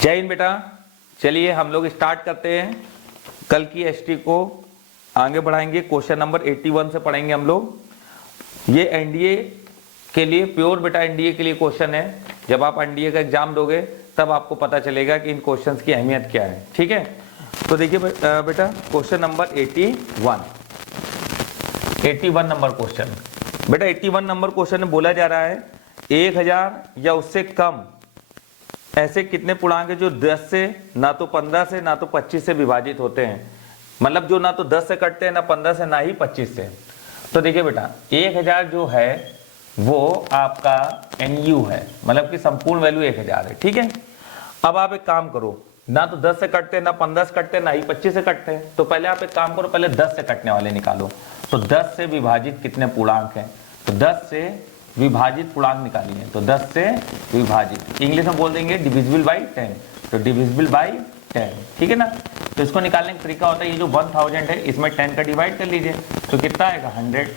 जय हिंद बेटा। चलिए हम लोग स्टार्ट करते हैं। कल की एसटी को आगे बढ़ाएंगे। क्वेश्चन नंबर 81 से पढ़ेंगे हम लोग। ये एनडीए के लिए प्योर बेटा एनडीए के लिए क्वेश्चन है। जब आप एनडीए का एग्जाम दोगे तब आपको पता चलेगा कि इन क्वेश्चंस की अहमियत क्या है। ठीक है, तो देखिए बेटा क्वेश्चन नंबर 81 नंबर क्वेश्चन। बेटा 81 नंबर क्वेश्चन में बोला जा रहा है 1000 या उससे कम ऐसे कितने पूर्णांक जो 10 से ना तो 15 से ना तो 25 से विभाजित होते हैं। मतलब जो ना तो 10 से कटते हैं ना 15 से ना ही 25 से। तो देखिए बेटा 1000 जो है वो आपका NU है, मतलब कि संपूर्ण वैल्यू 1000 है। ठीक है, अब आप एक काम करो, ना तो 10 से कटते हैं ना 15 से कटते हैं ना ही 25 से कटते हैं। तो पहले आप एक काम करो, पहले 10 से कटने वाले निकालो। तो 10 से विभाजित कितने पूर्णांक हैं, तो 10 से विभाजित पूर्णांक निकालिए। तो 10 से विभाजित इंग्लिश में बोल देंगे डिविजिबल बाई 10। तो डिविजिबल बाई 10, ठीक है ना। तो इसको निकालने का तरीका होता है, ये जो 1000 है इसमें 10 का डिवाइड कर लीजिए तो कितना आएगा 100।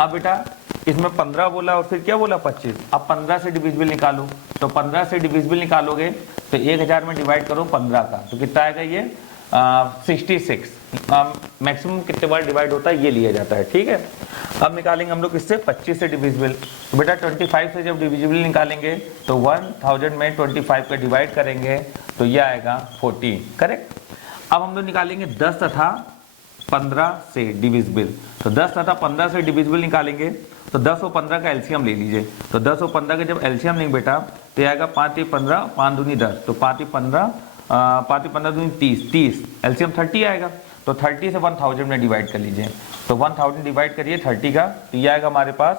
अब बेटा इसमें 15 बोला और फिर क्या बोला 25। अब 15 से डिविजिबल निकालो। तो 15 से डिविजिबल निकालोगे तो 1000 में डिवाइड करो 15 का, तो कितना आएगा ये 66। मैक्सिमम कितने बार डिवाइड होता है ये लिया जाता है। ठीक है, अब निकालेंगे हम लोग इससे 25 से डिविजिबल। तो बेटा 25 से जब डिविजिबल निकालेंगे तो 1000 में 25 का डिवाइड करेंगे तो ये आएगा 40। करेक्ट। अब हम लोग निकालेंगे 10 तथा 15 से डिविजिबल। तो 10 तथा 15 से डिविजिबल निकालेंगे तो 10 और 15 का एलसीएम ले लीजिए। तो 10 और 15 का जब एलसीएम लेंगे बेटा तो ये आएगा 5 × 15 5 दूनी 10। तो 5 × 15 5 × 15 दूनी 30 एलसीएम 30 आएगा। तो 30 से 1000 में डिवाइड कर लीजिए। तो 1000 डिवाइड करिए 30 का, तो ये आएगा हमारे पास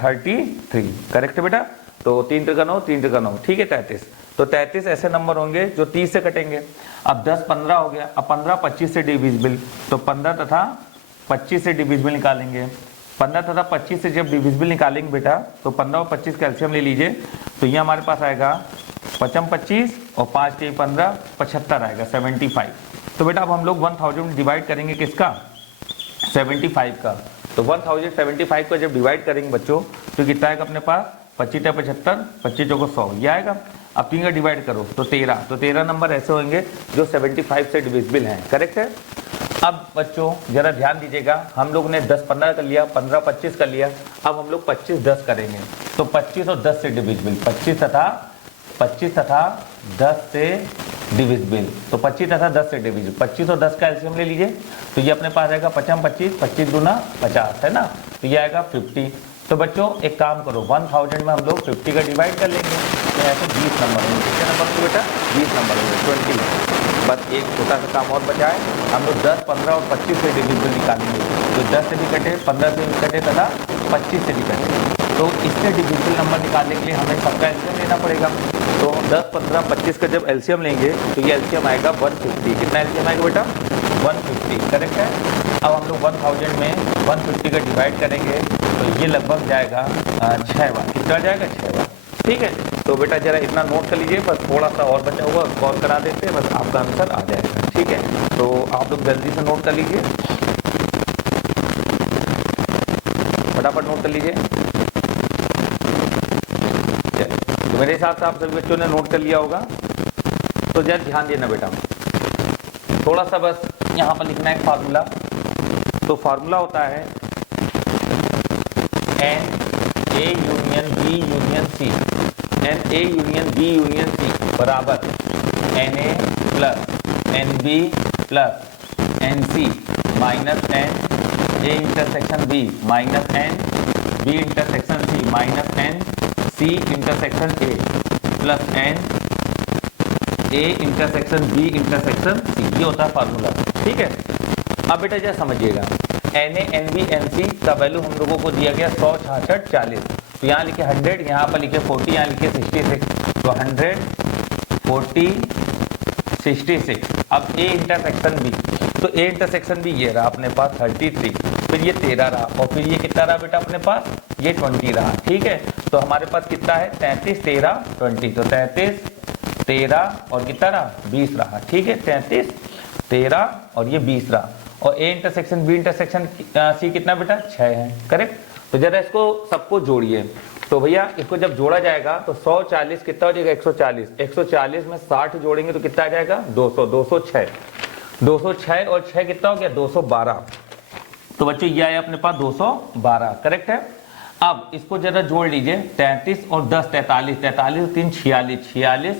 33। करेक्ट है बेटा। तो 3 × 9 3 × 9, ठीक है 33। तो 33 ऐसे नंबर होंगे जो 30 से कटेंगे। अब 10 15 हो गया। अब 15 25 से डिविजिबल। तो 15 तथा 25 से डिविजिबल निकालेंगे। 15 तथा 25 से जब डिविजिबल निकालेंगे बेटा तो 15 और 25 का एलसीएम ले लीजिए। तो ये हमारे पास आएगा 55 25 और 5 × 15 75 आएगा 75। तो बेटा अब हम लोग 1000 में डिवाइड करेंगे किसका 75 का। तो 1075 का जब डिवाइड करेंगे बच्चों तो कितना आएगा अपने पास 25 × 75 25 × 100 ये आएगा। अब 3 का डिवाइड करो तो 13। तो 13 नंबर ऐसे होंगे जो 75 से डिविजिबल हैं। करेक्ट है। अब बच्चों जरा ध्यान दीजिएगा, हम लोग ने 10 15 कर लिया, 15 25 कर लिया। अब हम लोग 25 10 करेंगे। तो 25 और 10 से डिविजिबल, 25 तथा 10 से डिविजिबल। तो 25 तथा 10 से डिविजिबल, 25 और 10 का एलसीएम ले लीजिए। तो ये अपने पास आएगा 55 25 25 दूना 50 है ना। तो ये आएगा 50। तो बच्चों एक काम करो 1000 में हम लोग 50 का डिवाइड कर लेंगे तो ऐसे 20 नंबर होंगे। कितने नंबर होंगे बेटा 20 नंबर होंगे 20। बस एक छोटा सा काम और बचा है, हम लोग 10 15 और 25 से डिविजिबल निकालेंगे। तो 10 से भी कटे 15 से भी कटे तथा 25 से भी कटे। तो इससे डिविजिबल नंबर निकालने के लिए हमें सबका एलसीएम लेना पड़ेगा। तो 10 15 25 का जब एलसीएम लेंगे तो ये एलसीएम आएगा 150। कितना एलसीएम आएगा बेटा 150। करेक्ट है। अब हम लोग 1000 में 150 का डिवाइड करेंगे तो ये लगभग जाएगा 6 बार। कितना जाएगा 6 बार। ठीक है, तो बेटा जरा इतना नोट कर लीजिए, बस थोड़ा सा और बचा हुआ कॉल करा देते हैं, बस आपका आंसर आ जाएगा। ठीक है, तो आप लोग जल्दी से नोट कर लीजिए, फटाफट नोट कर लीजिए। तो मेरे हिसाब से आप सभी बच्चों ने नोट कर लिया होगा। तो जरा ध्यान देना बेटा, थोड़ा सा बस यहाँ पर लिखना है फार्मूला। तो फार्मूला होता है NA union B union C। NA union B union C बराबर NA plus NB plus NC minus NA intersection B minus NB intersection C minus NC intersection A plus NA intersection B intersection C। ये होता है formula. ठीक है, अब बेटा जरा समझिएगा NA NB NC का वैल्यू हम लोगों को दिया गया 100 66 40। तो यहाँ लिखे 100, यहाँ पर लिखे 40, यहाँ लिखे 66। तो 100 40 66। अब A इंटरसेक्शन B, तो A इंटरसेक्शन B ये रहा अपने पास 33, फिर ये 13 रहा और फिर ये कितना रहा बेटा अपने पास ये 20 रहा। ठीक है, तो हमारे पास कितना है 33 13 20। तो 33 13 और कितना रहा 20 रहा। ठीक है, 33 13 और ये 20 रहा। और A intersection B intersection C कितना बेटा 6 है। करेक्ट। तो जरा इसको सबको जोड़िए। तो भैया इसको जब जोड़ा जाएगा तो 140 कितना हो जाएगा 140, 140 में 60 जोड़ेंगे तो कितना आ जाएगा 200, 206, 206 और 6 कितना हो गया 212। तो बच्चों ये आया अपने पास 212, करेक्ट है। अब इसको जरा जोड़ लीजिए 33 और 10 43, 43 3 46, 46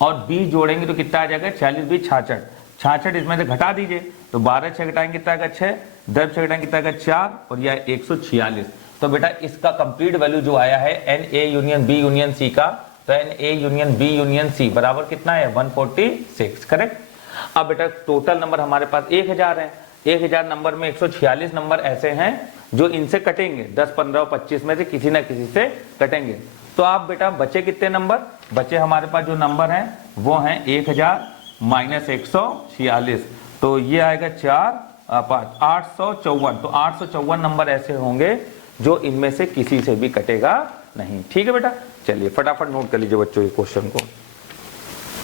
और 20 जोड़ेंगे तो कितना आ जाएगा 40 20 66, 66 इसमें से घटा दीजिए तो 12 6 घटाएंगे कितना आएगा 6, 10 6 घटाएंगे कितना आएगा 4 और यह 146। तो बेटा इसका कंप्लीट वैल्यू जो आया है N A union B union C का, तो N A union B union C बराबर कितना है 146, करेक्ट। अब बेटा टोटल नंबर हमारे पास 1000 है, 1000 नंबर में 146 नंबर ऐसे हैं जो इनसे कटेंगे, 10 15 और 25 में से किसी ना किसी से कटेंगे। तो आप बेटा बचे कितने नंबर, बचे हमारे पास जो नंबर हैं वो हैं 1000 माइनस 146, तो ये आएगा 4 5 854। तो 854 नंबर ऐसे होंगे जो इनमें से किसी से भी कटेगा नहीं, ठीक है बेटा। चलिए फटाफट नोट कर लीजिए बच्चों ये क्वेश्चन को।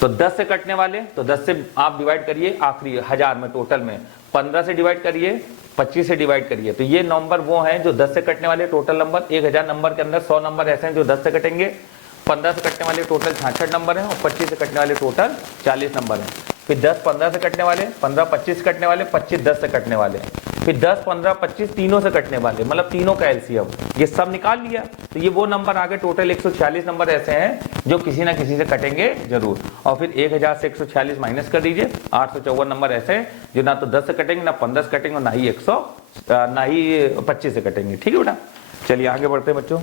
तो 10 से कटने वाले, तो 10 से आप डिवाइड करिए आखिरी 1000 में टोटल में, 15 से डिवाइड करिए, 25 से डिवाइड करिए। तो ये नंबर वो हैं जो 10 से कटने वाले, टोटल नंबर 1000 नंबर के अंदर 100 नंबर ऐसे हैं जो 10 से कटेंगे, 15 से कटने वाले टोटल 66 नंबर हैं और 25 से कटने वाले टोटल 40 नंबर हैं। फिर 10 15 से कटने वाले, 15 25 से कटने वाले, 25 10 से कटने वाले, फिर 10 15 25 तीनों से कटने वाले, मतलब तीनों का एलसीएम, ये सब निकाल लिया। तो ये वो नंबर आ गए, टोटल 146 नंबर ऐसे हैं जो किसी ना किसी से कटेंगे जरूर। और फिर 1000 से 146 माइनस कर दीजिए, 854 नंबर ऐसे हैं जो ना तो 10 से कटेंगे, ना 15 से कटेंगे, ना ही 25 से कटेंगे, ठीक है बेटा। चलिए आगे बढ़ते हैं बच्चों।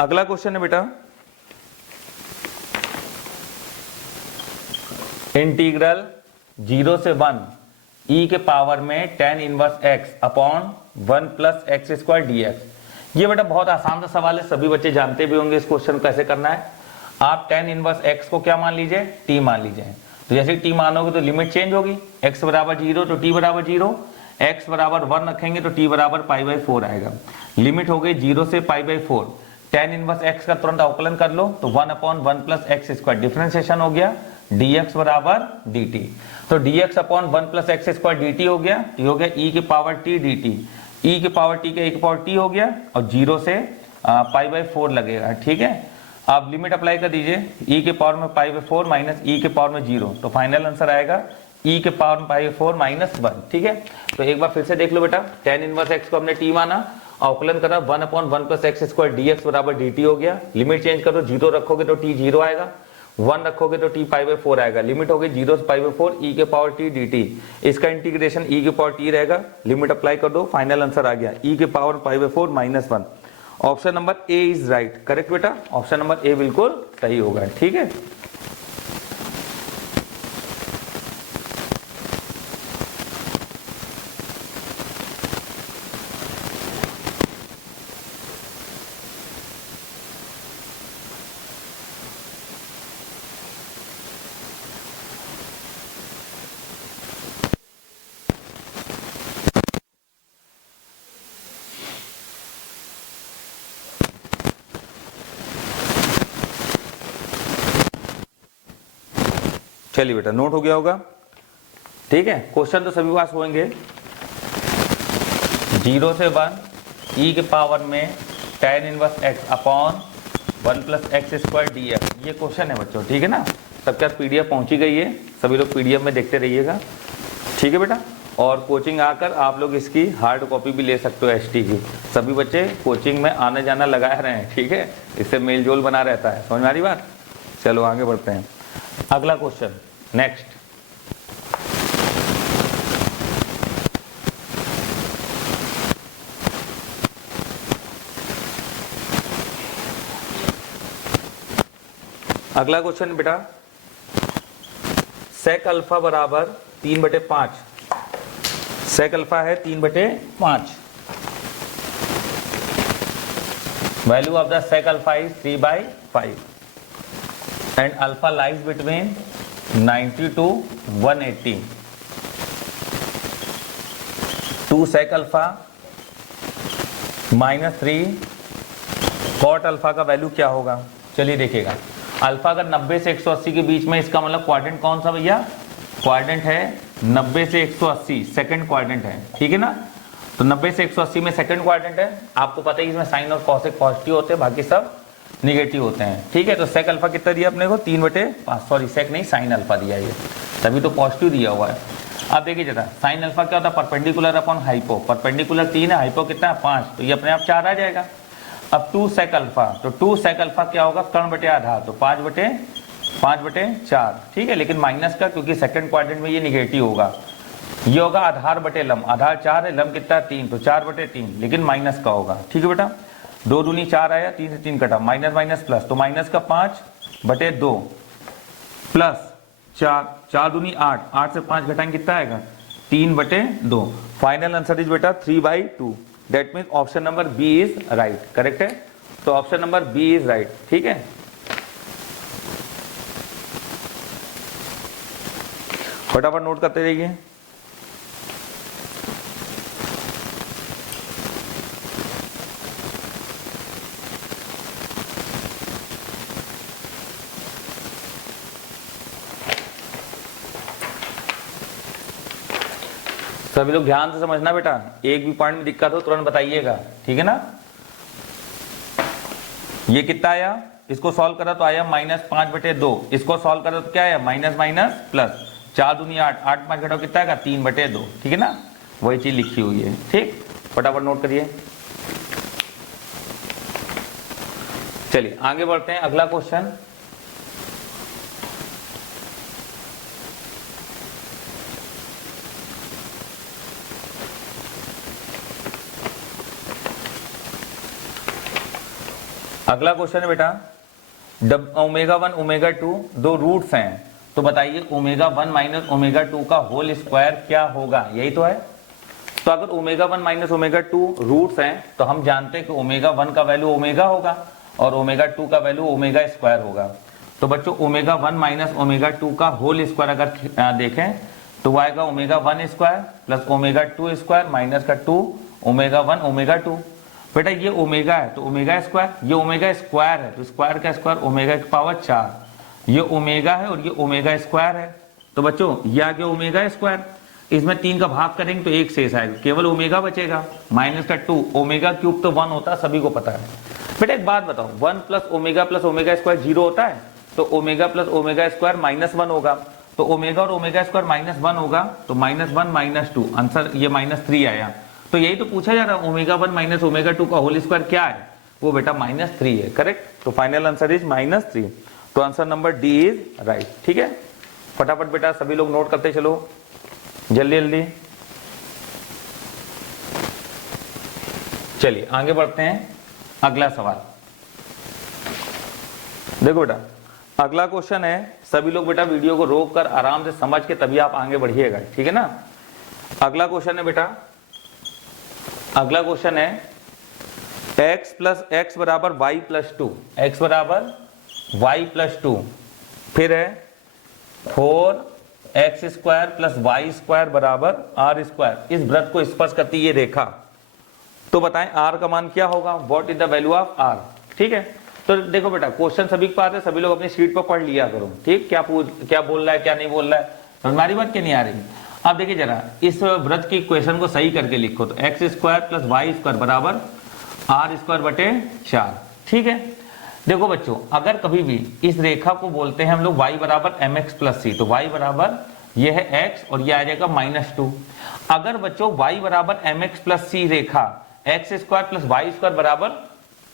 अगला क्वेश्चन है बेटा, इंटीग्रल 0 से 1 e के पावर में tan inverse x upon 1 plus x square dx। ये बेटा बहुत आसान सा सवाल है, सभी बच्चे जानते भी होंगे इस क्वेश्चन कैसे करना है। आप tan इनवर्स x को क्या मान लीजिए t मान लीजिए, तो जैसे t मानोगे तो लिमिट चेंज होगी, x बराबर 0 तो t बराबर 0, x बराबर 1 रखेंगे तो t बराबर π/4 आएगा। लिमिट हो गई 0 से π/4, tan इनवर्स x का तुरंत अवकलन कर लो तो 1 upon 1 plus x square, differentiation हो गया dx बराबर dt। तो dx upon 1 plus x square dt हो गया, ये हो गया e के पावर t dt, e के पावर t का e के पावर t हो गया और 0 से π/4 लगेगा, ठीक है। आप लिमिट अप्लाई कर दीजिए, e के पावर में π/4 माइनस e के पावर में 0, तो फाइनल आंसर आएगा e के पावर में π/4 माइनस 1, ठीक है। तो एक बार फिर से देख लो बेटा, tan इनवर्स x को हमने t माना, अवकलन करा 1 upon 1 plus x square dx बराबर dt हो गया। लिमिट चेंज करो, 0 रखोगे तो t 0 आएगा, 1 रखोगे तो t π/4 आएगा। लिमिट हो गई 0 से π/4 e के पावर t dt, इसका इंटीग्रेशन e के पावर t रहेगा, लिमिट अप्लाई कर दो, फाइनल आंसर आ गया e के power π/4 minus 1। Option number A is right, correct बेटा, ऑप्शन नंबर ए बिल्कुल सही होगा, ठीक है। चलिए बेटा नोट हो गया होगा, ठीक है। क्वेश्चन तो सभी पास होंगे। 0 से 1 e के पावर में tan inverse x upon 1 plus x square dx, ये क्वेश्चन है बच्चों, ठीक है ना। सबके पास पीडीएफ पहुंची गई है, सभी लोग पीडीएफ में देखते रहिएगा, ठीक है बेटा। और कोचिंग आकर आप लोग इसकी हार्ड कॉपी भी ले सकते हो एसटी की, सभी बच्चे कोचिंग में आने जाना लगाए रहे हैं, ठीक है, इससे मेल जोल बना रहता है, समझ में आ रही बात। चलो आगे बढ़ते हैं, अगला क्वेश्चन नेक्स्ट। अगला क्वेश्चन बेटा, सेक अल्फा बराबर 3/5, सेक अल्फा है 3/5, value of the sec alpha is 3/5 and alpha lies between 90 to 180। 2 sec alpha minus 3 cot alpha का वैल्यू क्या होगा, चलिए देखिएगा। अल्फा अगर 90 से 180 के बीच में, इसका मतलब क्वाड्रेंट कौन सा भैया, क्वाड्रेंट है 90 से 180, सेकंड क्वाड्रेंट है, ठीक है ना। तो 90 से 180 में सेकंड क्वाड्रेंट है, आपको पता है इसमें साइन और कॉसेक पॉजिटिव होते हैं, बाकी सब निगेटिव होते हैं, ठीक है। तो सेक अल्फा कितना दिया अपने को, 3/5, सॉरी सेक नहीं साइन अल्फा दिया, ये तभी तो पॉजिटिव दिया हुआ है। अब देखिए जरा साइन अल्फा क्या होता है, परपेंडिकुलर अपॉन हाइपो, परपेंडिकुलर 3 है, हाइपो कितना है 5, तो ये अपने आप 4 आ जाएगा। अब 2 सेक अल्फा, तो 2 सेक अल्फा क्या होगा, कर्ण बटे आधार, तो 5/4, ठीक है। लेकिन माइनस का, क्योंकि सेकंड क्वाड्रेंट में ये निगेटिव होगा, ये होगा आधार बटे लम, आधार 4 है, लम कितना 3, तो 4/3, लेकिन माइनस का होगा, ठीक है बेटा। 2 दूनी 4 आया, 3 से 3 कटा, माइनस माइनस प्लस, तो माइनस का 5/2 प्लस 4 दूनी 8, 8 से 5 घटाएंगे कितना आएगा, 3/2। फाइनल आंसर इज बेटा 3/2। That mean option number B is right, correct है। तो option number B is right, ठीक है। फटाफट नोट करते रहिए। सभी लोग ध्यान से समझना बेटा, एक भी पॉइंट में दिक्कत हो तुरंत बताइएगा, ठीक है ना। ये कितना आया, इसको सॉल्व करा तो आया -5/2, इसको सॉल्व करा तो क्या आया, माइनस माइनस प्लस, 4 दूनी 8, 8 5 घटाओ कितना आएगा, 3/2, ठीक है ना। वही चीज लिखी हुई है, ठीक। फटाफट नोट करिए। चलिए आगे बढ़ते हैं, अगला क्वेश्चन। अगला क्वेश्चन है बेटा, ω1 ω2 दो रूट्स हैं, तो बताइए ω1 माइनस ω2 का होल स्क्वायर क्या होगा, यही तो है। तो अगर ω1 माइनस ω2 रूट्स हैं, तो हम जानते हैं कि ω1 का वैल्यू ओमेगा होगा और ω2 का वैल्यू ओमेगा स्क्वायर होगा। तो बच्चों ω1 माइनस ω2 का होल स्क्वायर अगर देखें तो वो आएगा ω1 स्क्वायर प्लस ω2 स्क्वायर माइनस का 2 ω1 ω2। बेटा ये ओमेगा है तो ओमेगा स्क्वायर, ये ओमेगा स्क्वायर है तो स्क्वायर का स्क्वायर ओमेगा की पावर 4, ये ओमेगा है और ये ओमेगा स्क्वायर है। तो बच्चों ये आ गया ओमेगा स्क्वायर, इसमें 3 का भाग करेंगे तो 1 शेष आएगा, केवल ओमेगा बचेगा, माइनस का 2, ओमेगा क्यूब तो 1 होता है, सभी को पता है। बेटा एक बात बताओ, 1 प्लस ओमेगा स्क्वायर 0 होता है, तो ओमेगा प्लस ओमेगा स्क्वायर -1 होगा, तो ओमेगा और ओमेगा स्क्वायर -1 होगा, तो -1 -2 आंसर ये -3 आया। तो यही तो पूछा जा रहा है, ω1 माइनस ω2 का होल स्क्वायर क्या है, वो बेटा -3 है, करेक्ट। तो फाइनल आंसर इज -3, तो answer number D is right, ठीक है। फटाफट बेटा सभी लोग नोट करते चलो, जल्दी जल्दी। चलिए आगे बढ़ते हैं, अगला सवाल देखो बेटा। अगला क्वेश्चन है, सभी लोग बेटा वीडियो को रोक कर आराम से समझ के तभी आप आगे बढ़िएगा, ठीक है ना। अगला क्वेश्चन है बेटा, अगला क्वेश्चन है x प्लस एक्स बराबर वाई प्लस 2, एक्स बराबर वाई प्लस 2, फिर है 4x square plus Y square बराबर आर स्क्वायर। इस वृत्त को स्पर्श करती ये रेखा, तो बताएं r का मान क्या होगा, what is the value of r, ठीक है। तो देखो बेटा क्वेश्चन सभी के पास है, सभी लोग अपनी शीट पर पढ़ लिया करो, ठीक। क्या बोल रहा है क्या नहीं बोल रहा है, हमारी बात क्या नहीं आ रही। अब देखिए जरा इस वृत्त की इक्वेशन को सही करके लिखो, तो X square plus Y square बराबर आर स्क्वायर बटे 4, ठीक है। देखो बच्चों अगर कभी भी इस रेखा को बोलते हैं हम लोग y बराबर mx प्लस सी, तो y बराबर ये है x और ये आ जाएगा -2। अगर बच्चों y बराबर mx प्लस सी रेखा X square plus Y square बराबर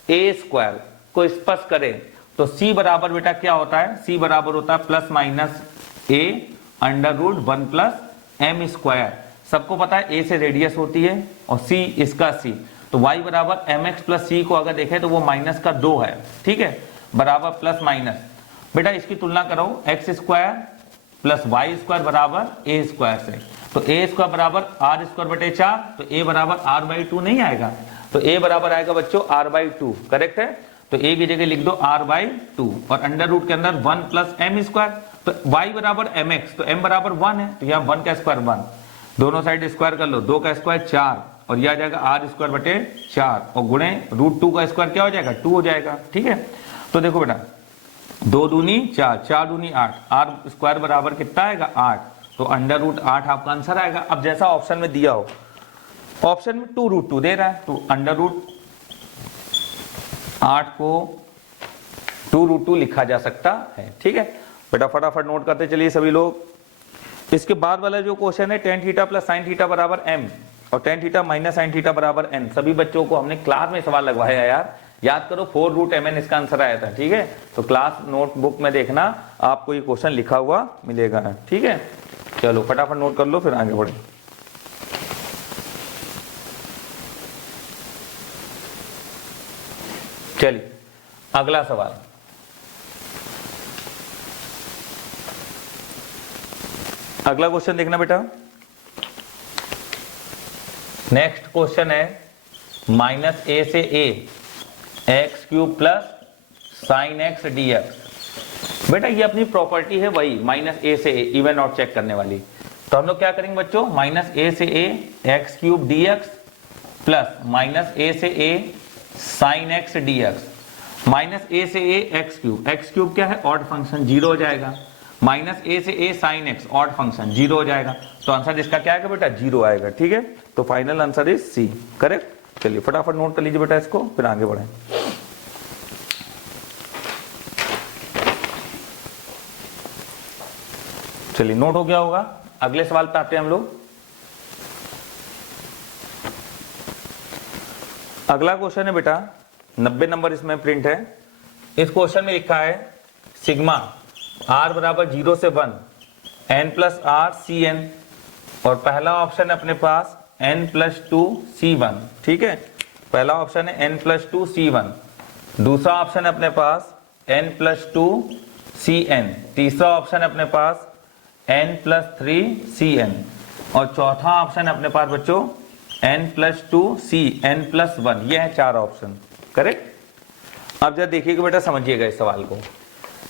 a स्क्वायर को स्पर्श करे, तो c बराबर बेटा क्या होता है, c बराबर होता है plus minus a under root 1 plus m square. सबको पता है a से रेडियस होती है और c इसका c, तो y बराबर mx प्लस सी को अगर देखें तो वो -2 है, ठीक है, बराबर प्लस माइनस। बेटा इसकी तुलना करो X square plus Y square बराबर a स्क्वायर से, तो a स्क्वायर बराबर r स्क्वायर बटे 4, तो a बराबर r/2 नहीं आएगा, तो a बराबर आएगा बच्चों r/2, करेक्ट है। तो a की जगह लिख दो r/2 और अंडर रूट के अंदर 1 प्लस m स्क्वायर, तो y बराबर mx, तो m बराबर 1 है, तो यहाँ 1 का स्क्वायर 1, दोनों साइड स्क्वायर कर लो, 2 का स्क्वायर 4 और यह आ जाएगा r स्क्वायर बटे 4 और गुणे √2 का स्क्वायर क्या हो जाएगा 2 हो जाएगा, ठीक है। तो देखो बेटा 2 दूनी 4, 4 दूनी 8, आर स्क्वायर बराबर कितना आएगा 8, तो अंडर रूट 8 आपका आंसर आएगा। अब जैसा ऑप्शन में दिया हो, ऑप्शन में 2 रूट 2 दे रहा है, तो अंडर रूट 8 को 2 रूट 2 लिखा जा सकता है। ठीक है बेटा, फटाफट नोट करते चलिए सभी लोग। इसके बाद वाला जो क्वेश्चन है tan theta plus sine theta बराबर m और tan theta minus sine theta बराबर n, सभी बच्चों को हमने क्लास में सवाल लगवाया यार, याद करो 4 रूट mn इसका आंसर आया था। ठीक है, तो क्लास नोटबुक में देखना आपको ये क्वेश्चन लिखा हुआ मिलेगा। ठीक है, चलो फटाफट नोट कर लो फिर आगे बढ़े। चलिए अगला सवाल, अगला क्वेश्चन देखना बेटा। नेक्स्ट क्वेश्चन है माइनस ए से A X cube plus sine X D X. बेटा ये अपनी प्रॉपर्टी है वही माइनस ए से ए, इवन आउट चेक करने वाली। तो हम लोग क्या करेंगे बच्चों, माइनस ए से A X cube D X plus minus A से A sine X D X. Minus A से ए एक्स क्यूब क्या है, ऑड फंक्शन, 0 हो जाएगा। माइनस ए से A sine x odd function, 0 हो जाएगा। तो आंसर इसका क्या आएगा बेटा, 0 आएगा। ठीक है, तो final answer is C, correct. चलिए फटाफट नोट कर लीजिए बेटा इसको, फिर आगे बढ़ें। चलिए नोट हो गया होगा, अगले सवाल पे आते हैं हम लोग। अगला क्वेश्चन है बेटा 90 नंबर इसमें प्रिंट है। इस क्वेश्चन में लिखा है सिग्मा r बराबर 0 से 1 n plus R C N, और पहला ऑप्शन है अपने पास n प्लस 2 C1। ठीक है, पहला ऑप्शन है n प्लस 2 C1, दूसरा ऑप्शन है अपने पास n प्लस 2 Cn, तीसरा ऑप्शन है अपने पास n प्लस 3 Cn, और चौथा ऑप्शन है अपने पास बच्चों n plus 2 C n plus 1। ये है 4 ऑप्शन, करेक्ट। अब जरा देखिएगा बेटा, समझिएगा इस सवाल को।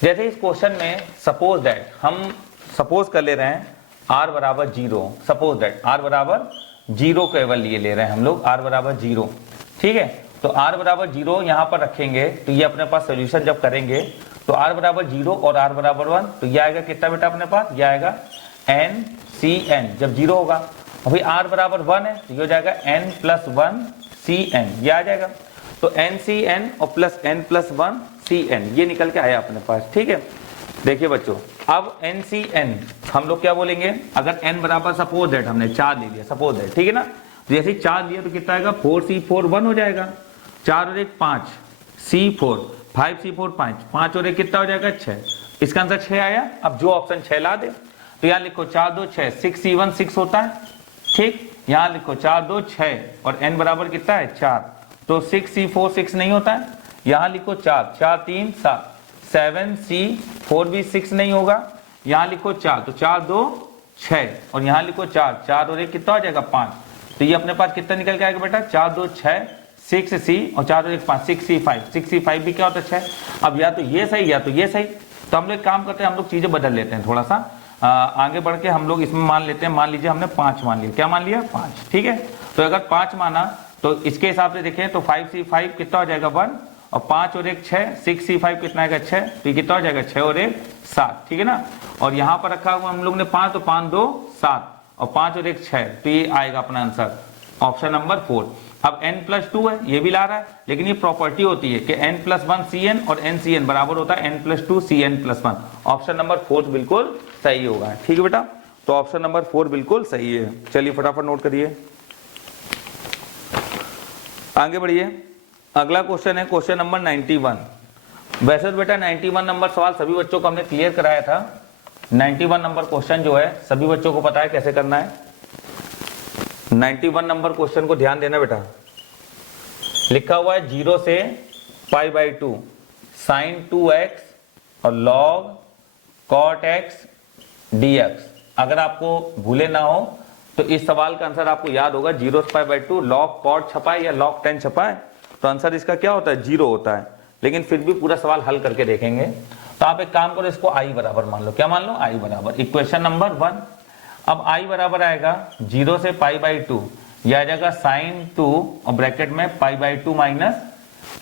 जैसे इस क्वेश्चन में सपोज दैट हम सपोज कर ले रहे हैं r बराबर 0, सपोज दैट r बराबर 0 केवल लिए ले रहे हैं हम लोग, r बराबर 0। ठीक है, तो r बराबर 0 यहां पर रखेंगे, तो ये अपने पास सोल्यूशन जब करेंगे तो r बराबर 0 और r बराबर 1, तो ये आएगा कितना बेटा अपने पास, ये आएगा n c n जब 0 होगा। अभी r बराबर 1 है, तो ये हो जाएगा n प्लस 1 c n, ये आ जाएगा। तो n c n और plus n plus 1 c n, ये निकल के आया अपने पास। ठीक है, देखिए बच्चों, अब n c n हम लोग क्या बोलेंगे, अगर n बराबर सपोज दैट हमने 4 ले लिया, सपोज दैट, ठीक है ना, तो जैसे 4 लिया तो कितना आएगा, 4c4 1 हो जाएगा, 4 और 1 5 c4, 5c4 5, 5 और 1 कितना हो जाएगा 6। इसका आंसर 6 आया। अब जो ऑप्शन 6 ला दे, तो यहाँ लिखो 4 2 6, 6c1 6 होता है। ठीक, यहाँ लिखो 4 2 6 और n बराबर कितना है 4, तो 6c4 6 नहीं होता है। यहाँ लिखो 4 4 3 7, 7c4 भी 6 नहीं होगा। यहाँ लिखो 4, तो 4 2 6 और यहाँ लिखो 4 4 और 1 कितना हो जाएगा 5। तो ये अपने पास कितना निकल के आएगा बेटा, 4 2 6 6c और 4 और 1 5, 6c5, 6c5 भी क्या होता है 6। अब या तो ये सही या तो ये सही, तो हम लोग काम करते हैं, हम लोग चीजें बदल लेते हैं थोड़ा सा। आगे बढ़ के हम लोग इसमें मान लेते हैं, मान लीजिए हमने 5 मान लिया, क्या मान लिया 5। ठीक है, तो अगर 5 माना तो इसके हिसाब से देखें तो 5c5 कितना हो जाएगा 1 और 5 और 1 6, 6c5 कितना आएगा 6, तो ये कितना हो जाएगा 6 और 1 7। ठीक है ना, और यहाँ पर रखा हुआ हम लोग ने 5, तो 5 2 7 और 5 और 1 6, तो ये आएगा अपना आंसर ऑप्शन नंबर 4। अब n प्लस 2 है, ये भी ला रहा है, लेकिन ये प्रॉपर्टी होती है कि n प्लस 1 Cn और n Cn बराबर होता है n plus 2 Cn plus 1। Option number 4 बिल्कुल सही होगा। ठीक है बेटा, तो ऑप्शन नंबर 4 बिल्कुल सही है। चलिए फटाफट नोट करिए, आगे बढ़िए। अगला क्वेश्चन है क्वेश्चन नंबर 91। वैसे तो बेटा 91 नंबर सवाल सभी बच्चों को हमने क्लियर कराया था। 91 नंबर क्वेश्चन जो है सभी बच्चों को पता है कैसे करना है। 91 नंबर क्वेश्चन को ध्यान देना बेटा, लिखा हुआ है 0 से π/2 sin 2x और log cot x dx। अगर आपको भूले ना हो तो इस सवाल का आंसर आपको याद होगा, 0 से π/2 log cot छपा है या log 10 छपा है, तो आंसर इसका क्या होता है 0 होता है। लेकिन फिर भी पूरा सवाल हल करके देखेंगे। तो आप एक काम करो, इसको i बराबर मान लो। क्या मान लो, i बराबर इक्वेशन नंबर 1। अब i बराबर आएगा 0 से π/2, यह आ जाएगा sin 2 और ब्रैकेट में π/2 माइनस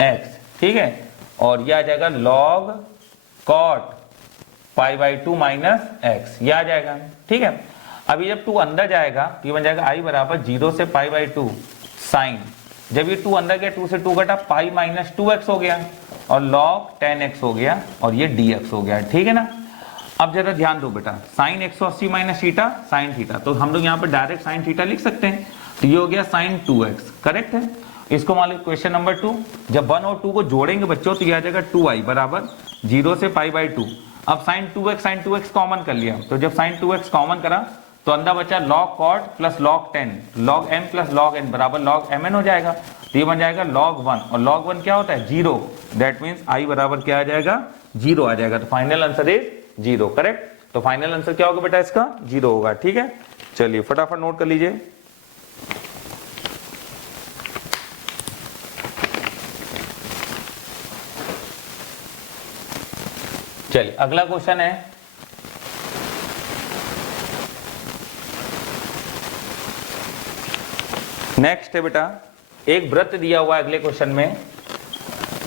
x। ठीक है, और यह आ जाएगा log cot pi by 2 minus X, ये आ जाएगा। ठीक है, अभी जब 2 अंदर जाएगा तो ये बन जाएगा आई बराबर 0 से पाई बाई 2 साइन, जब ये 2 अंदर गया 2 से 2 घटा पाई माइनस 2x हो गया और log 10x हो गया और ये dx हो गया। ठीक है ना, अब जरा ध्यान दो बेटा, sine 180 minus theta sine theta, तो हम लोग यहाँ पर डायरेक्ट साइन थीटा लिख सकते हैं, तो ये हो गया साइन 2x, करेक्ट है। इसको मान लो क्वेश्चन नंबर 2, जब 1 और 2 को जोड़ेंगे बच्चों तो ये आ जाएगा 2i बराबर 0 से पाई बाई 2। अब साइन 2x कॉमन कर लिया, तो जब साइन 2x कॉमन करा तो अंदर बचा log cot plus log 10, log m plus log n बराबर log mn हो जाएगा, तो ये बन जाएगा log 1, और log 1 क्या होता है 0, दैट मीन्स i बराबर क्या आ जाएगा 0 आ जाएगा, तो फाइनल आंसर इज 0, करेक्ट। तो फाइनल आंसर क्या होगा बेटा इसका 0 होगा। ठीक है, चलिए फटाफट नोट कर लीजिए। चलिए अगला क्वेश्चन है, नेक्स्ट है बेटा, एक वृत्त दिया हुआ है अगले क्वेश्चन में,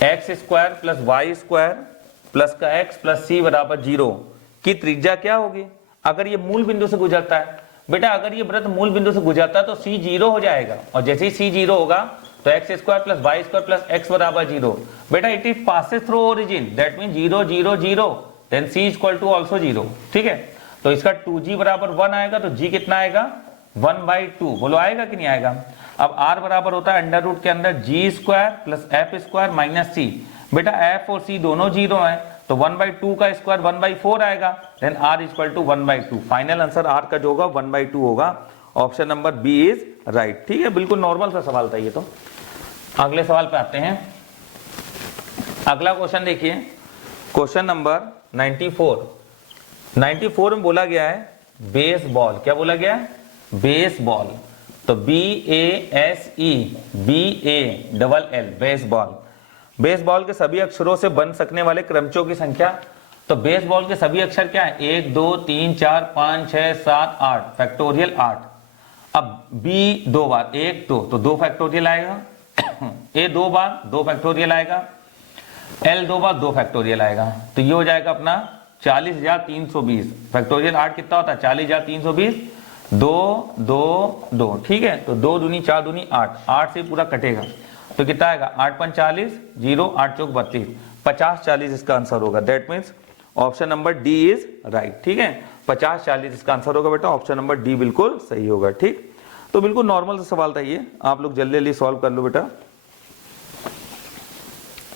X square plus Y square plus का एक्स प्लस सी बराबर 0 की त्रिज्या क्या होगी अगर ये मूल बिंदु से गुजरता है। बेटा अगर ये वृत्त मूल बिंदु से गुजरता है तो सी 0 हो जाएगा, और जैसे ही सी 0 होगा तो X square plus Y square plus X बराबर 0। बेटा it is passes through origin, that mean 0 0 0, then C equal to also 0। ठीक है, तो इसका 2g बराबर 1 आएगा, तो g कितना आएगा 1/2, बोलो आएगा कि नहीं आएगा। अब r बराबर होता है अंडर रूट के अंदर g square plus F square minus C, बेटा f और c दोनों 0 है, तो 1/2 का स्क्वायर 1/4 आएगा, then r equal to 1/2। Final answer r का जो होगा 1/2 होगा, option number B is right. ठीक है, बिल्कुल नॉर्मल सा सवाल था ये। तो अगले सवाल पे आते हैं। अगला क्वेश्चन देखिए, क्वेश्चन नंबर 94 में बोला गया है बेसबॉल, क्या बोला गया है बेसबॉल, तो BASEBALL बेसबॉल। बेसबॉल के सभी अक्षरों से बन सकने वाले क्रमचों की संख्या, तो बेसबॉल के सभी अक्षर क्या है 1 2 3 4 5 6 7 8 फैक्टोरियल 8। अब B 2 बार 1 2 तो 2 फैक्टोरियल आएगा, A 2 बार 2 फैक्टोरियल आएगा, L 2 बार 2 फैक्टोरियल आएगा, तो ये हो जाएगा अपना 40,320। फैक्टोरियल 8 कितना होता है 40,320, 2 2 2। ठीक है, तो 2 दूनी 4 दूनी 8, 8 से पूरा कटेगा तो कितना आएगा 8 5 40, 0 8 चौक 32, 50 40 इसका आंसर होगा, that means option number D is right. ठीक है, 50 40 इसका आंसर होगा बेटा, ऑप्शन नंबर डी बिल्कुल सही होगा। ठीक, तो बिल्कुल नॉर्मल सा सवाल था ये, आप लोग जल्दी जल्दी सॉल्व कर लो बेटा।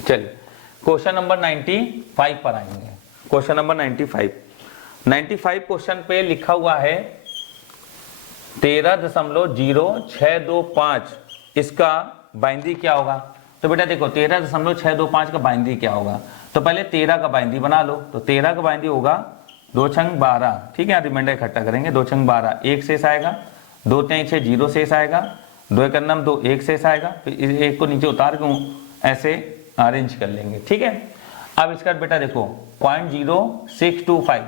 चलिए क्वेश्चन नंबर 95 पर आएंगे। क्वेश्चन नंबर 95 क्वेश्चन पे लिखा हुआ है 13.0625, इसका बाइंदी क्या होगा। तो बेटा देखो 13.625 का बाइंदी क्या होगा, तो पहले 13 का बाइंदी बना लो, तो 13 का बाइंदी होगा 2 छंग 12। ठीक है, रिमाइंडर इकट्ठा करेंगे, 2 छंग 12 1 शेष आएगा, 2 3 6 0 शेष आएगा, 2 1 9 2 1 शेष आएगा, फिर इस एक को नीचे उतार के ऐसे अरेंज कर लेंगे। ठीक है, अब इसका बेटा देखो 0.0625,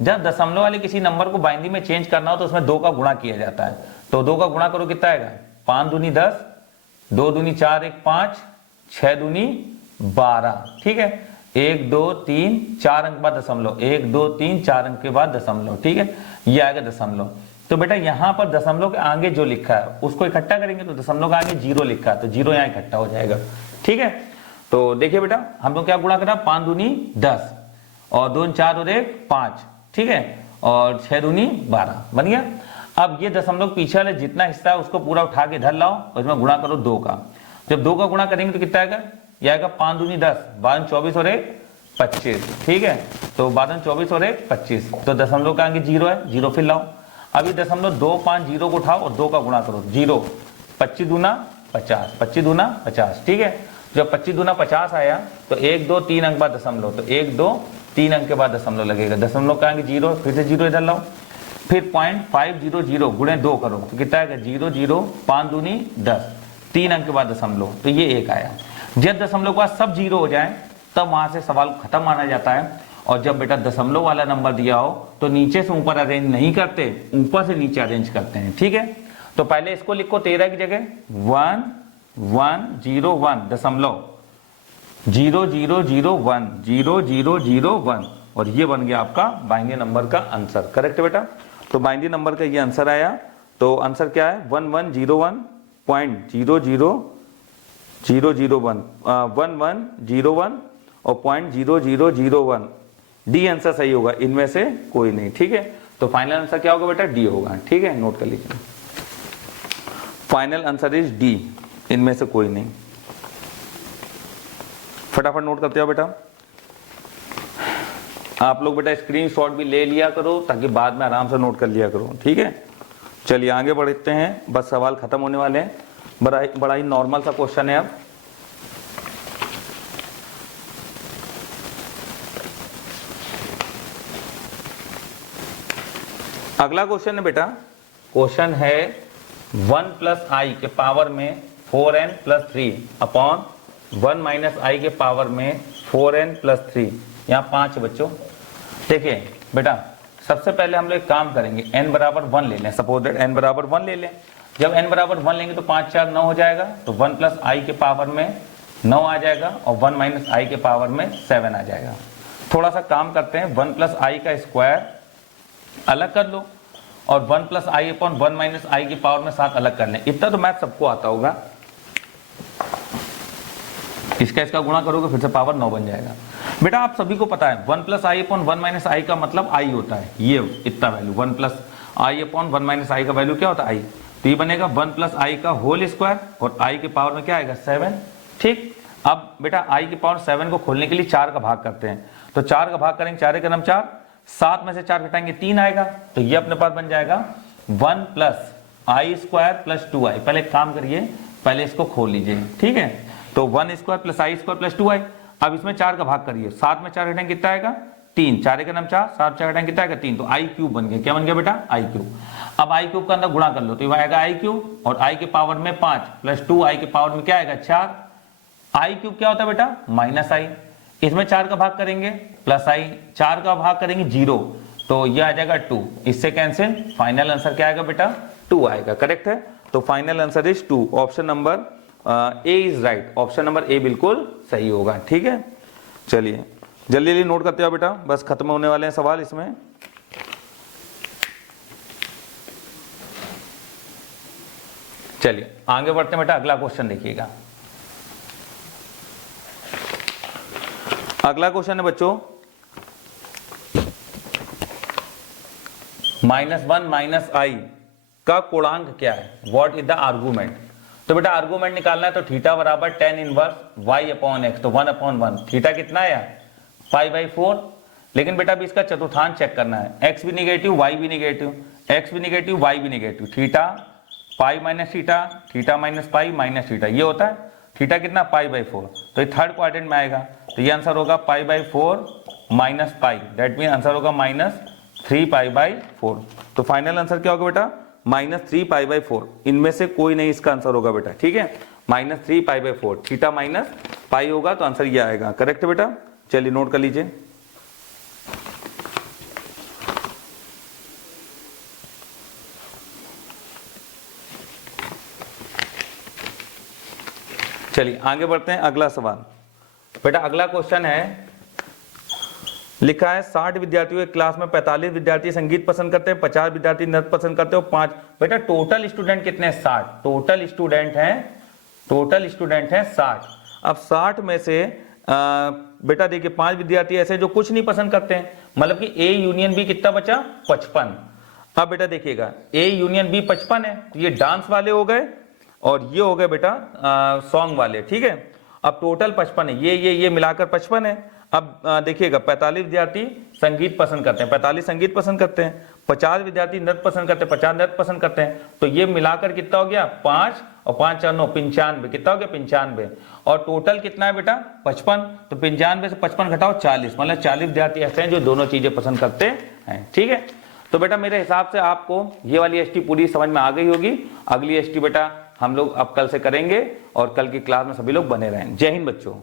जब दशमलव वाले किसी नंबर को बाइंदी में चेंज करना हो तो उसमें 2 का गुणा किया जाता है, तो 2 का गुणा करो कितना आएगा 5 दूनी 10, 2 दूनी 4 1 5, 6 दूनी 12। ठीक है, 1 2 3 4 अंक बाद दशमलव, 1 2 3 4 अंक के बाद दशमलव। ठीक है, ये आएगा दशमलव। तो बेटा यहाँ पर दशमलव के आगे जो लिखा है उसको इकट्ठा करेंगे, तो दशमलव के आगे 0 लिखा है तो 0 यहाँ इकट्ठा हो जाएगा। ठीक है, तो देखिए बेटा हम लोग क्या गुणा करा 5 दूनी 10 और 2 4 और 1 5। ठीक है, और 6 दूनी 12 बन गया। अब ये दशमलव पीछे वाले जितना हिस्सा है उसको पूरा उठा के इधर लाओ और इसमें गुणा करो 2 का। जब 2 का गुणा करेंगे तो कितना आएगा, यह आएगा 5 दूनी 10, 12 24 और 1 25। ठीक है, तो 12 24 और 1 25, तो दशमलव का आगे 0 है, 0 फिर लाओ। अभी दशमलव 2 5 0 को उठाओ और 2 का गुणा करो 0, 25 दूना 50, 25 दूना 50। ठीक है, जब 25 दूना 50 आया तो 1 2 3 अंक बाद दशमलव, तो 1 2 3 अंक के बाद दशमलव लगेगा, दशमलव का आगे 0, फिर से 0 इधर लाओ, फिर 0.500 गुणे 2 करो तो कितना आएगा 0 0, 5 दूनी 10, 3 अंक के बाद दशमलव, तो ये 1 आया। जब दशमलव के बाद सब 0 हो जाए तब वहां से सवाल खत्म माना जाता है। और जब बेटा दशमलव वाला नंबर दिया हो तो नीचे से ऊपर अरेंज नहीं करते, ऊपर से नीचे अरेंज करते हैं। ठीक है, तो पहले इसको लिखो 13 की जगह 1 1 0 1 दशमलव, 0001 0001 और ये बन गया आपका बाइनरी नंबर का आंसर। करेक्ट है बेटा। तो बाइनरी नंबर का ये आंसर आया। तो आंसर क्या है 1101.00001 1101 और 0.0001 डी आंसर सही होगा, इनमें से कोई नहीं। ठीक है, तो फाइनल आंसर क्या होगा बेटा, डी होगा। ठीक है, नोट कर लीजिए, फाइनल आंसर इज डी, इनमें से कोई नहीं। फटाफट नोट करते हो बेटा। आप लोग बेटा स्क्रीनशॉट भी ले लिया करो ताकि बाद में आराम से नोट कर लिया करो। ठीक है, चलिए आगे बढ़ते हैं, बस सवाल खत्म होने वाले हैं। बड़ा ही नॉर्मल सा क्वेश्चन है। अब अगला क्वेश्चन है बेटा, क्वेश्चन है 1 प्लस आई के पावर में 4n प्लस 3 अपॉन 1 माइनस आई के पावर में 4n प्लस 3। यहाँ 5 बच्चों। देखिए बेटा, सबसे पहले हम लोग एक काम करेंगे, n बराबर 1 ले लें। सपोज दैट n बराबर 1 ले लें। जब n बराबर 1 लेंगे तो 5 4 9 हो जाएगा, तो 1 प्लस आई के पावर में 9 आ जाएगा और 1 माइनस आई के पावर में 7 आ जाएगा। थोड़ा सा काम करते हैं, 1 प्लस आई का स्क्वायर अलग कर लो और 1 प्लस आई अपॉन 1 माइनस आई की पावर में 7 अलग कर लें। इतना तो मैथ सबको आता होगा। इसका गुणा करोगे फिर से पावर 9 बन जाएगा। बेटा आप सभी को पता है 1 प्लस आई अपॉन 1 माइनस आई का मतलब आई होता है। ये इतना वैल्यू 1 प्लस आई अपॉन 1 माइनस आई का वैल्यू क्या होता है, आई। तो ये बनेगा 1 प्लस आई का होल स्क्वायर और आई के पावर में क्या आएगा 7। ठीक, अब बेटा आई की पावर 7 को खोलने के लिए 4 का भाग करते हैं। तो 4 का भाग करेंगे, 4 के नाम 4, 7 में से 4 घटाएंगे 3 आएगा। तो ये अपने पास बन जाएगा 1 प्लस आई स्क्वायर प्लस 2 आई। पहले काम करिए, पहले इसको खोल लीजिए। ठीक है, तो 1 स्क्वायर प्लस आई स्क्वायर प्लस 2 आई। अब इसमें 4 का भाग करिए, 7 में 4 घटाएंगे कितना आएगा 3, 4 के नाम 4, 7 4 घटाएंगे कितना आएगा 3। तो आई क्यूब बन गया। क्या बन गया बेटा, आई क्यूब। अब आई क्यूब का अंदर गुणा कर लो तो आएगा आई क्यूब और आई के पावर में 5 प्लस 2 आई के पावर में क्या आएगा 4। आई क्यूब क्या होता है बेटा, माइनस आई। इसमें 4 का भाग करेंगे प्लस आई, 4 का भाग करेंगे 0, तो ये आ जाएगा 2। इससे कैंसिल, फाइनल आंसर क्या आएगा बेटा 2 आएगा। करेक्ट है, तो final answer is 2। Option number A is right. Option number A बिल्कुल सही होगा। ठीक है, चलिए जल्दी जल्दी नोट करते हो बेटा, बस खत्म होने वाले हैं सवाल इसमें। चलिए आगे बढ़ते हैं बेटा, अगला क्वेश्चन देखिएगा। अगला क्वेश्चन है बच्चों -1 माइनस आई का पूर्णांक क्या है, व्हाट इज द आर्गुमेंट। तो बेटा आर्गुमेंट निकालना है, तो थीटा बराबर tan inverse y upon x, तो 1/1। थीटा कितना आया π/4। लेकिन बेटा अभी इसका चतुर्थांश चेक करना है, x भी निगेटिव y भी निगेटिव, x भी निगेटिव y भी negative. Theta pi minus theta, theta minus pi minus theta, ये होता है। थीटा कितना π/4, तो ये थर्ड क्वाड्रेंट में आएगा। तो ये आंसर होगा π/4 minus pi, that mean answer होगा -3π/4। तो फाइनल आंसर क्या होगा बेटा -3π/4। इनमें से कोई नहीं इसका आंसर होगा बेटा। ठीक है, -3π/4, थीटा माइनस पाई होगा तो आंसर ये आएगा। करेक्ट है बेटा, चलिए नोट कर लीजिए। चलिए आगे बढ़ते हैं, अगला सवाल। बेटा अगला क्वेश्चन है, लिखा है 60 विद्यार्थियों की क्लास में 45 विद्यार्थी संगीत पसंद करते हैं, 50 विद्यार्थी नृत्य पसंद करते हैं और 5। बेटा टोटल स्टूडेंट कितने हैं 60। टोटल स्टूडेंट हैं 60। अब 60 में से बेटा देखिए 5 विद्यार्थी ऐसे जो कुछ नहीं पसंद करते हैं, मतलब कि ए यूनियन बी कितना बचा 55। अब बेटा देखिएगा ए यूनियन बी 55 है, तो ये डांस वाले हो गए और ये हो गए बेटा सॉन्ग वाले। ठीक है, अब टोटल 55 है, ये मिलाकर 55 है। अब देखिएगा 45 विद्यार्थी संगीत पसंद करते हैं, 45 संगीत पसंद करते हैं, 50 विद्यार्थी नृत्य पसंद करते हैं, 50 नृत्य पसंद करते हैं। तो ये मिलाकर कितना हो गया 5 और 5 4 9 95, कितना हो गया 95। और टोटल कितना है बेटा 55, तो 95 से 55 घटाओ 40, मतलब 40 विद्यार्थी ऐसे हैं जो दोनों चीजें पसंद करते हैं। ठीक है, तो बेटा मेरे हिसाब से आपको ये वाली एसटी पूरी समझ में आ गई होगी। अगली एसटी बेटा हम लोग अब कल से करेंगे और कल की क्लास में सभी लोग बने रहें। जय हिंद बच्चों।